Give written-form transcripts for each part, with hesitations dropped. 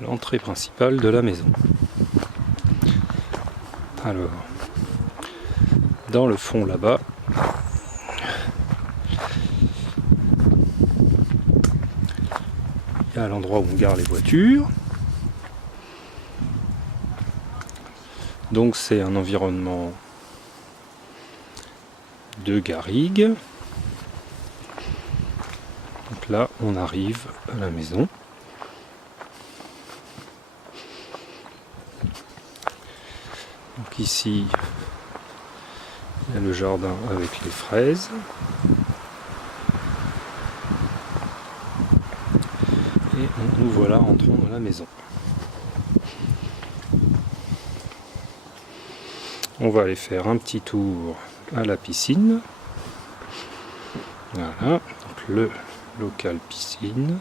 l'entrée principale de la maison. Alors, dans le fond là-bas, il y a l'endroit où on gare les voitures. Donc c'est un environnement de garrigue. Donc là, on arrive à la maison. Donc ici, il y a le jardin avec les fraises. Et nous voilà entrant dans la maison. On va aller faire un petit tour à la piscine. Voilà, donc le local piscine.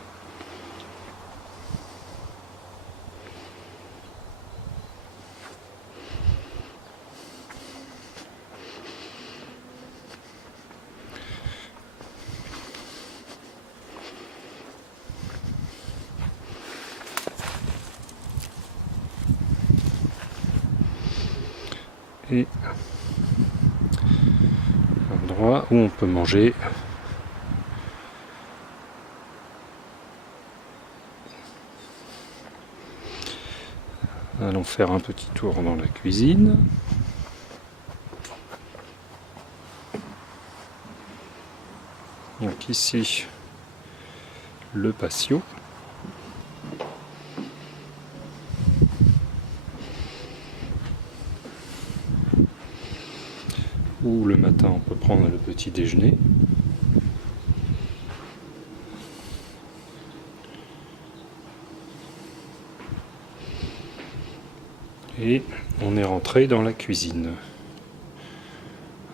Et un endroit où on peut manger allons faire un petit tour dans la cuisine. Donc ici le patio. Où le matin on peut prendre le petit déjeuner. Et on est rentré dans la cuisine.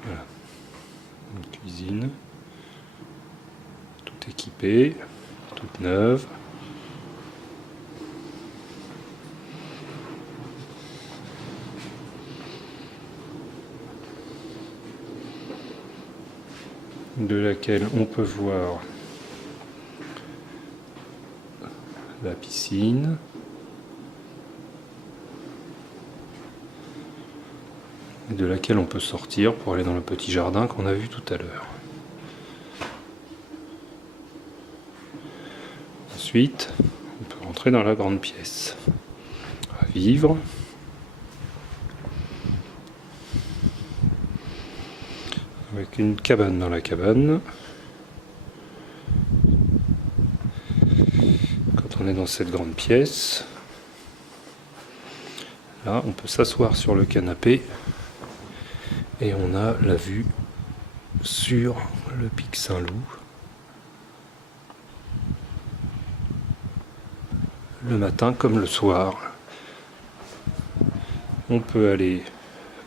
Voilà. Une cuisine toute équipée, toute neuve. De laquelle on peut voir la piscine. Et de laquelle on peut sortir pour aller dans le petit jardin qu'on a vu tout à l'heure. Ensuite, on peut rentrer dans la grande pièce à vivre. Avec une cabane dans la cabane. Quand on est dans cette grande pièce, là on peut s'asseoir sur le canapé et on a la vue sur le pic Saint-Loup. Le matin comme le soir. On peut aller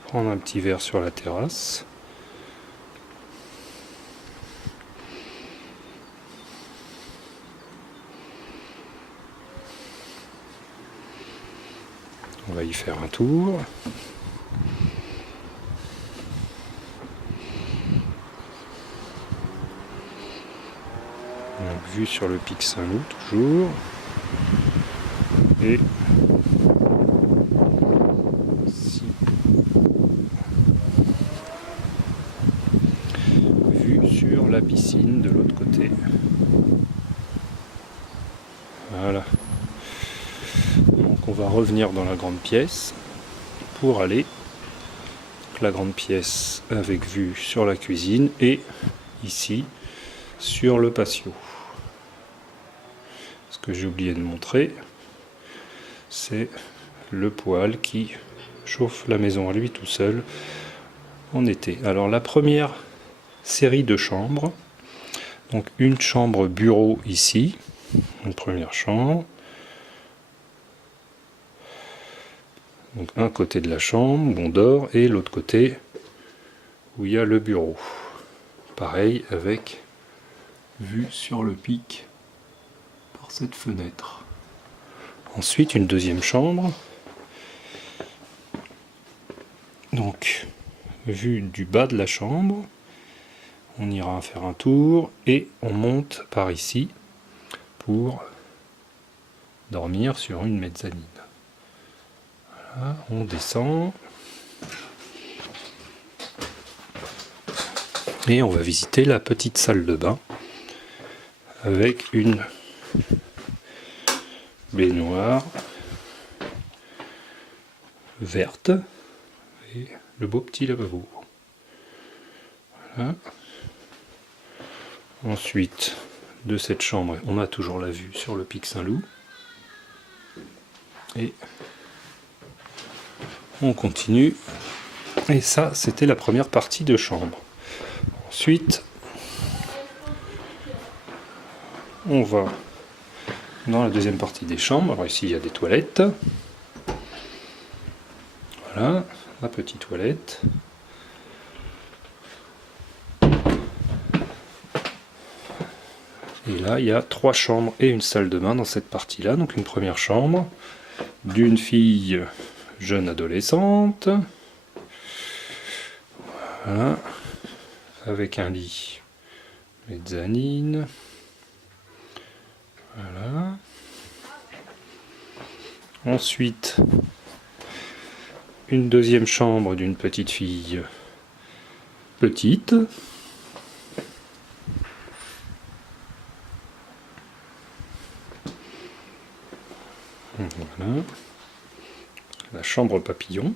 prendre un petit verre sur la terrasse. On va y faire un tour. Donc, vue sur le pic Saint-Loup toujours. Et ici, vue sur la piscine de l'autre côté. Voilà. Donc on va revenir dans la grande pièce pour aller. La grande pièce avec vue sur la cuisine et ici sur le patio. Ce que j'ai oublié de montrer, c'est le poêle qui chauffe la maison à lui tout seul en été. Alors la première série de chambres, donc une chambre bureau ici, une première chambre. Donc un côté de la chambre où on dort et l'autre côté où il y a le bureau. Pareil avec vue sur le pic par cette fenêtre. Ensuite une deuxième chambre. Donc vue du bas de la chambre. On ira faire un tour et on monte par ici pour dormir sur une mezzanine. Voilà, on descend. Et on va visiter la petite salle de bain avec une baignoire verte et le beau petit lavabo. Voilà. Ensuite, de cette chambre, on a toujours la vue sur le pic Saint-Loup. Et on continue. Et ça, c'était la première partie de chambre. Ensuite, on va dans la deuxième partie des chambres. Alors ici, il y a des toilettes. Voilà, la petite toilette. Et là, il y a 3 chambres et une salle de bain dans cette partie-là. Donc une première chambre d'une fille jeune adolescente. Voilà. Avec un lit mezzanine. Voilà. Ensuite, une deuxième chambre d'une petite fille petite. Voilà. La chambre papillon.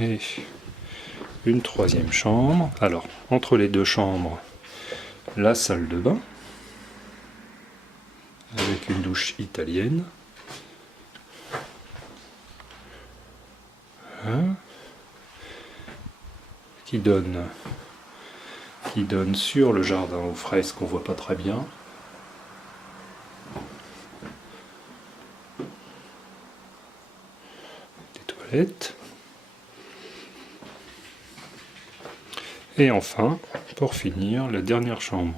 Et une troisième chambre. Alors, entre les deux chambres, la salle de bain. Avec une douche italienne. Voilà. Qui donne sur le jardin aux fraises qu'on voit pas très bien. Des toilettes. Et enfin, pour finir, la dernière chambre,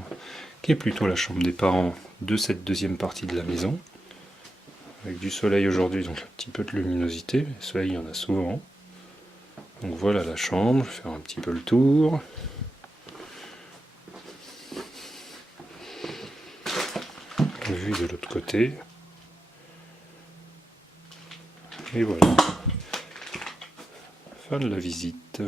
qui est plutôt la chambre des parents de cette deuxième partie de la maison. Avec du soleil aujourd'hui, donc un petit peu de luminosité. Le soleil, il y en a souvent. Donc voilà la chambre, je vais faire un petit peu le tour. Vue de l'autre côté. Et voilà. Fin de la visite.